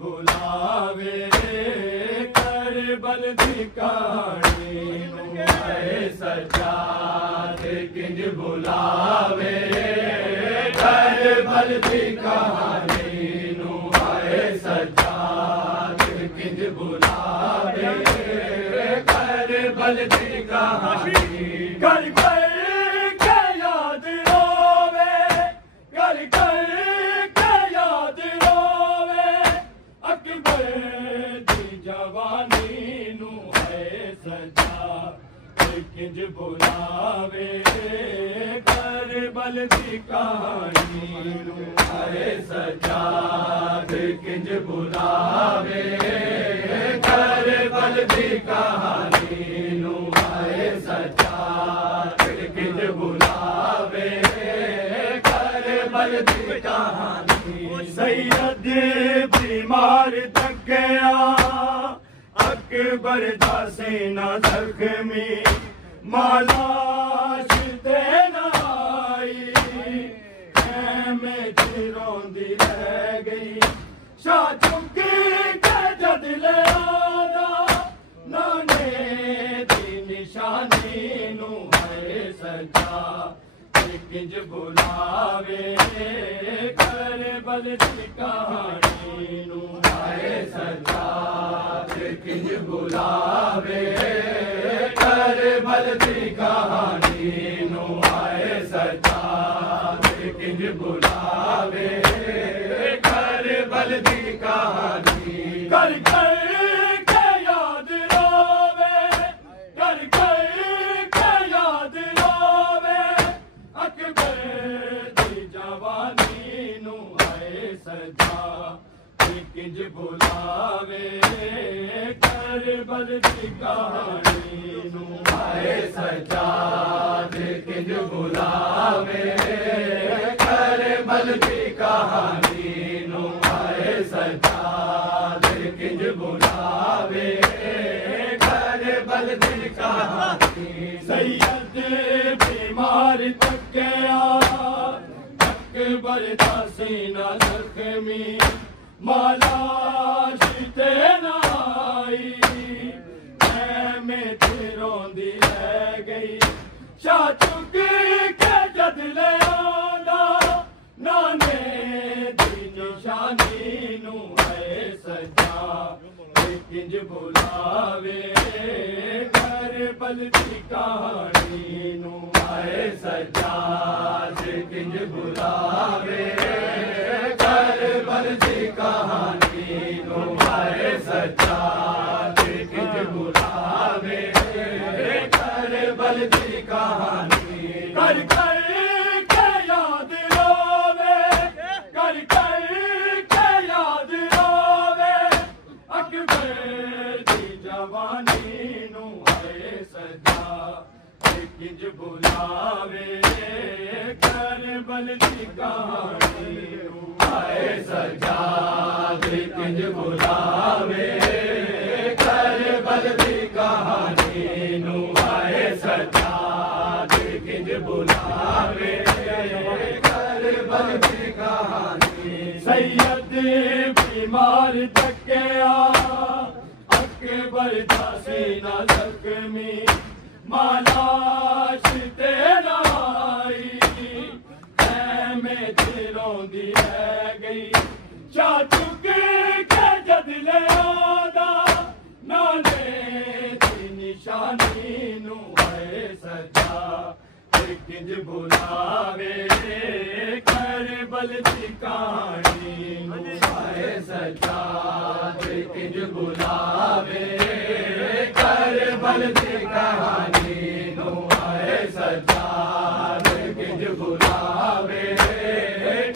बुलावे करबल दी कहानी नूं आए सज्जाद किंज बुलावे करबल दी कहानी नूं आए सज्जाद किंज बुलावे करबल दी कहानी कर के याद रोवे कर के याद रोवे अकबर दी जवानी नूं है सजा किंज बुलावे करबल दी कहानी नूं है सजा किंज बुलावे करबल दी कहानी नूं है सजा किंज बुलावे करबल दी कहानी सैयद बीमार तक गया अकबर दा सेना जख्मी मालाश देना आई में रोंदी रह गई शाह चुकी के जद ले आदा नाने दी निशानी नूं है सजा किंज बुलावे करबल दी कहानी नूं है सजा किंज बुलावे करबल दी कहानी नूं है सजा किंज बुलावे करबल दी कहानी कर के याद रोवे कर के याद रोवे अकबर दी जवानी नूं है सजा किंज बुलावे करबल दी कहानी नूं है सजा किंज बुलावे करबल दी कहानी नूं है सजा किंज बुलावे करबल दी कहानी सैयद बीमार तक गया अकबर दा सीना जख्मी मालाश देना आई में रोंदी रह गई शाह चुकी के जद ले आदा नाने दी निशानी नूं है सजा किंज बुलावे करबल दी कहानी नूं है सजा किंज बुलावे करबल दी कहानी नूं है सजा किंज बुलावे करबल दी कहानी कर के याद रोवे कर के याद रोवे अकबर दी जवानी नूं है सजा किंज बुलावे करबल दी कहानी नूं है सजा किंज बुलावे करबल दी कहानी नूं है सजा किंज बुलावे करबल दी कहानी सैयद बीमार तक गया अकबर दा सीना जख्मी मालाश देना आई में रोंदी रह गई शाह चुकी के जद ले आदा नाने दी निशानी नूं है सजा किंज बुलावे करबल दी कहानी नूं है सजा किंज बुलावे करबल दी कहानी नूं है सजा किंज बुलावे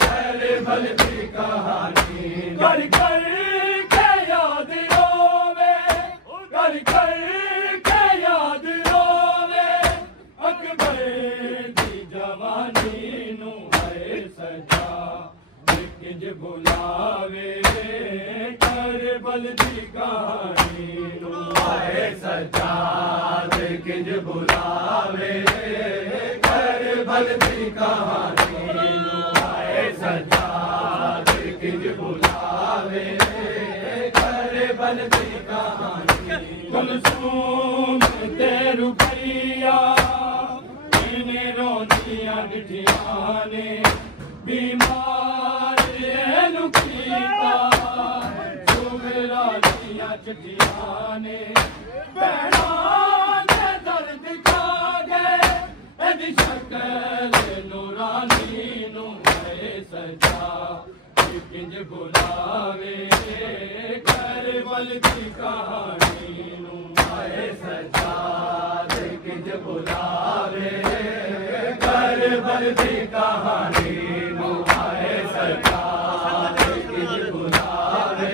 करबल दी कहानी कर के याद रोवे कर के याद रोवे अकबर दी जवानी नूं है सजा किंज बुलावे करबल दी कहानी नूं है सजा किंज बुलावे करबल दी कहानी नूं है सजा किंज बुलावे बुलावे करबल दी कहानी कुलसूम ते रुपैया इने रोंदियां डिठियां ने बीमार एनु कीता सुगरा दियां चिट्ठियां ने भैणां ने दर्द खा गए एदी शक्ल नूरानी नू है सजा किंज बुलावे करबल दी कहानी नू है सजा किंज बुलावे करबल दी कहानी नू है सजा किंज बुलावे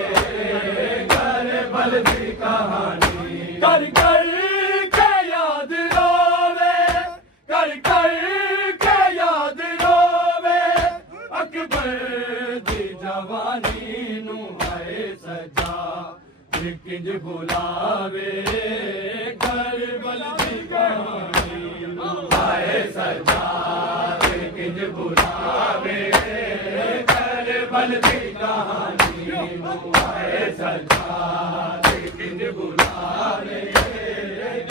करबल दी कहानी कर कर के याद रोवे कर कर के याद रोवे अकबर दी जवानी नू है सजा किंज बुलावे करबल दी कहानी नू है सजा किंज बुलावे करबल दी कहानी नू है सजा किंज बुलावे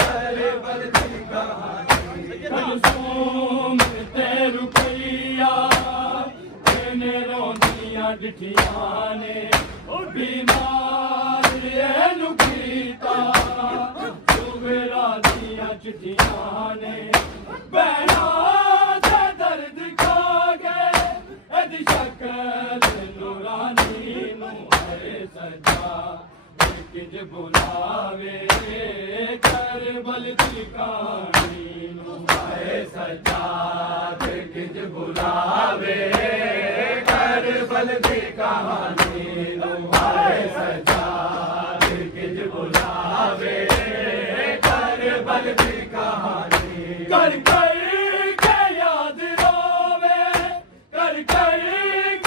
करबल दी कहानी कुलसूम ते रुपैया इने रोंदियां डिठियां ने बीमार एनु कीता सुगरा दियां चिट्ठियां ने भैणां दे दर्द खा गए एदी शक्ल नूरानी नू है सजा किंज बुलावे करबल दी कहानी नू है सजा किंज बुलावे करबल दी कहानी नू है सजा किंज बुलावे करबल दी कहानी कर कर के याद रोवे कर कर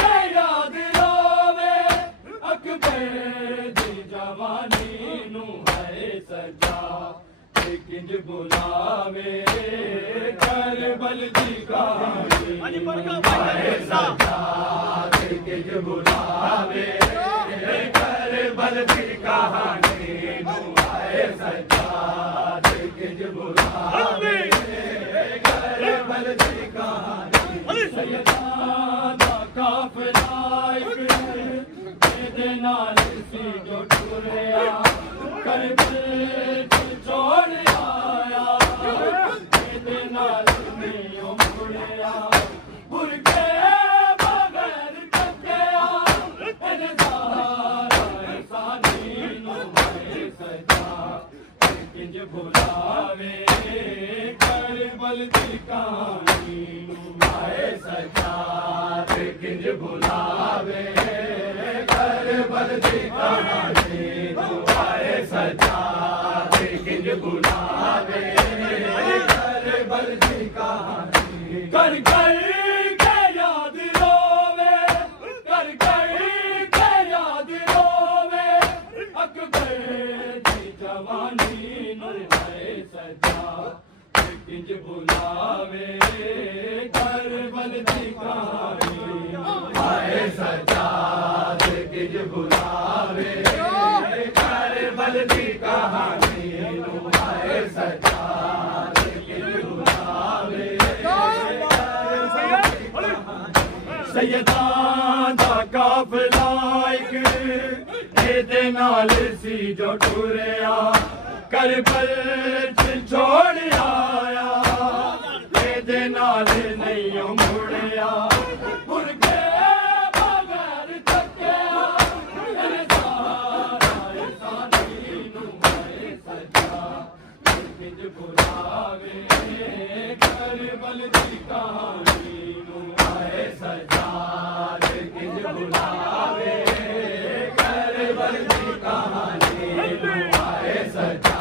के याद रोवे अकबर दी जवानी नू है सजा किंज बुलावे करबल दी कहानी है सजा किंज बुलावे करबल दी कहानी नू है सजा किंज बुलावे करबल दी कहानी सैयदां दा काफिला दे नाल सी जो टुरिया करबल छोड़ आया दे नाल नहीं मुड़िया बुरके बगैर तकिया एने सारा सानी नू है सजा किंज बुलावे करबल दी कहानी नू है सजा किंज बुलावे करबल दी कहानी नू है सजा किंज बुलावे करबल दी कहानी कर कर के याद रोवे कर कर के याद रोवे अकबर दी जवानी नू है सजा किंज बुलावे करबल दी कहानी है सजा किंज बुलावे करबल दी कहानी नू है सजा किंज बुलावे सैयदां दा काफिला एदे नाल सी जो टुरिया करबल छोड़ आया एदे नाल नहीं मुड़िया बुरके बगैर तकिया एने सारा सानी नू है सजा किंज बुलावे करबल दी कहानी नू है सजा किंज बुलावे करबल दी कहानी नू है सजा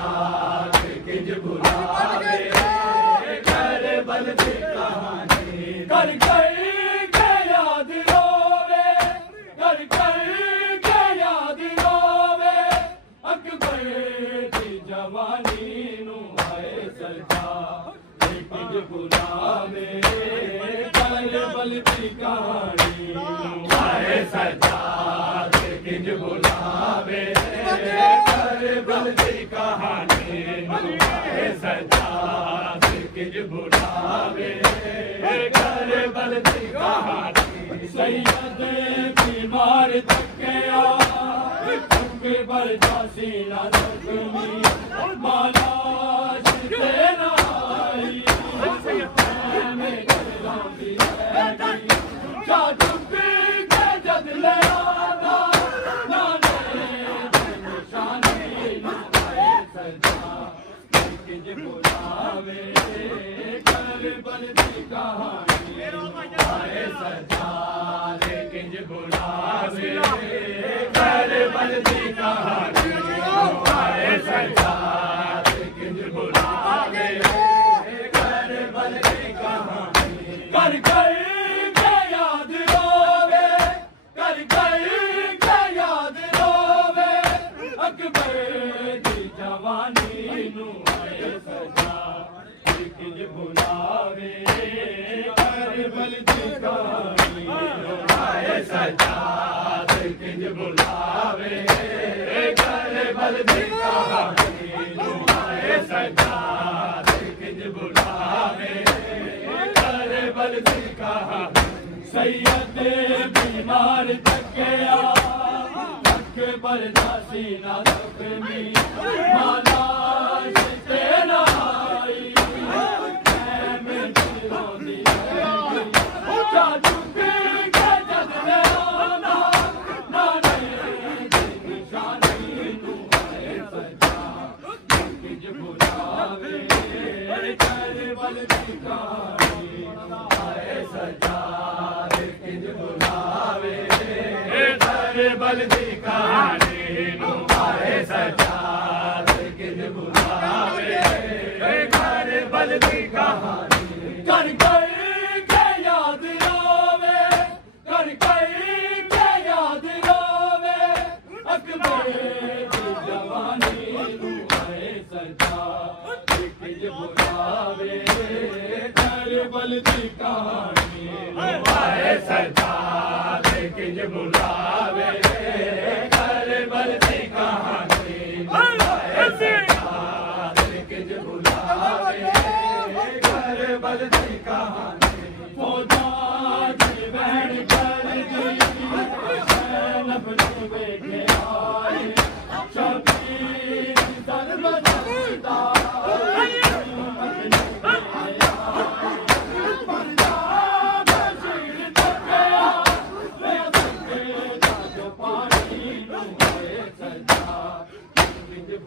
किंज बुलावे करबल दी कहानी कर कर के याद रोवे कर कर के याद रोवे अकबर दी जवानी नू है सजा किंज बुलावे करबल दी कहानी नू है सजा किंज करबल दी कहानी आए सजाद किंज बुलावे करबल दी कहानी सैयद बीमार थकिया थके पर जासी ना जख्मी माला तेरा आई मैं करलांदी जा चुपी के जद ले आना ना निशानी आए सजा किंज बुलावे करबल दी कहानी आए सजा किंज बुलावे करबल दी कहानी आए सजा किंज बुलावे करबल दी कहानी कर के याद रोवे कर के याद रोवे अकबर दी जवानी नू आए सजा किंज बुलावे करबल दी कहानी आए सजा किंज बुलावे करबल दी कहानी आए सजा किंज बुलावे करबल दी कहानी सैयद बीमार थकिया थके पर जासी ना जख्मी माला तेरा आई मैं रोंदी जा चुपी के जद ले आना ना निशानी नू आए सजा किंज बुलावे करबल दी कहानी आए सजा किंज बुलावे करबल दी कहानी नू आए सजा किंज बुलावे करबल दी कहानी कर के याद रोवे कर के याद रोवे अकबर दी जवानी नू आए सजा किंज बुलावे करबल दी कहानी आए सजा किंज बुलावे करबल दी कहानी आए सजा किंज बुलावे करबल दी कहानी फौजा दी बहन कर दी नब नू वेखे आए शबीर सर बदलता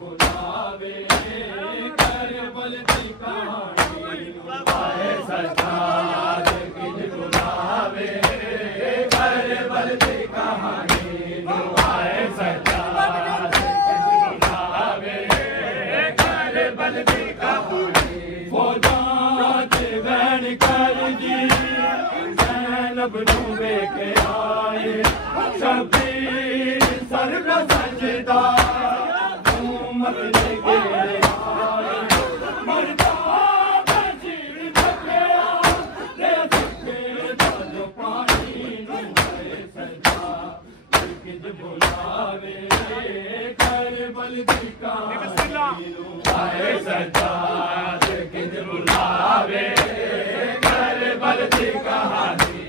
बुलावे करबल दी कहानी आए सजा किंज बुलावे करबल दी कहानी आए सजा किंज बुलावे करबल दी कहानी फौजा दी बहन कर दी ज़ैनब नू वेखे आए शबीर सर का सजदा मत लेके आए मरदा बशीर थकिया ले थके जो पानी नू आए सजा किंज बुलावे करबल दी कहानी आए सजा किंज बुलावे करबल दी कहानी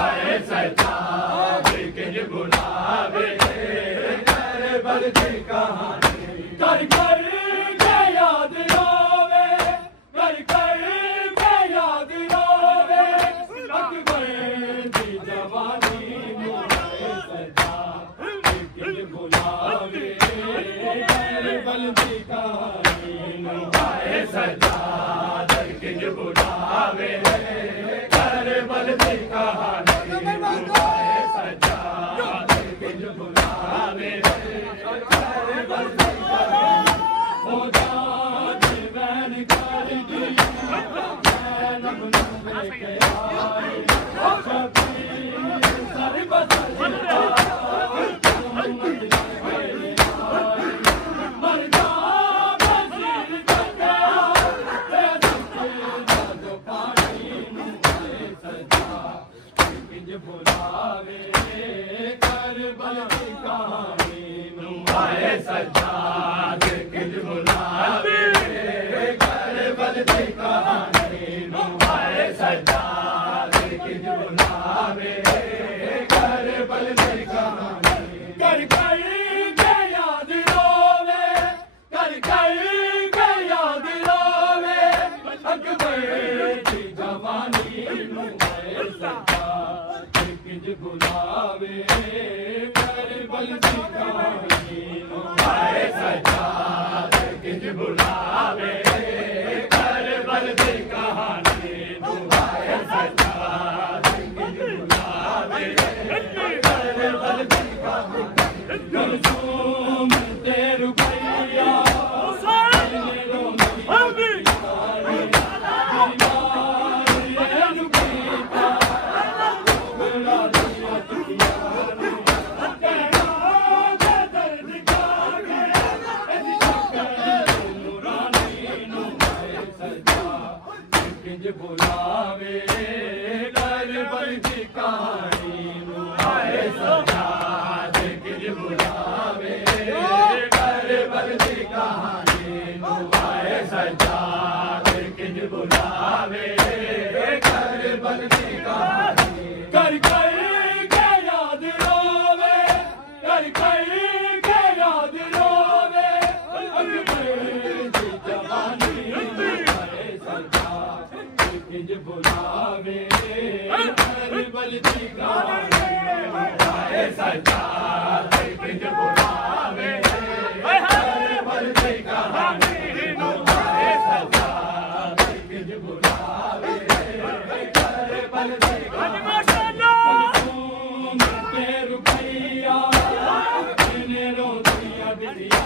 आए सजा किंज बुलावे करबल दी कहानी कर के याद रोवे कर के याद रोवे अकबर दी जवानी नू आए सजा किंज बुलावे करबल दी कहानी आए सजा किंज बुलावे करबल दी कहानी आए सजा किंज बुलावे करबल दी बुलावे करबल दी कहानी आए सजा बुलावे करबल की कहानी आए सजाद किज बुलावे करबल की कहानी आए सजाद किज बुलावे करबल की कहानी कर कर के याद रोवे कर कर के याद रोवे अकबर की जवानी आए सजाद किज बुलावे करबल की कहानी आए सजाद किज बुलावे करबल की कहानी आए सजाद किज बुलावे करबल की कहानी रुपैया रो दिया बिटिया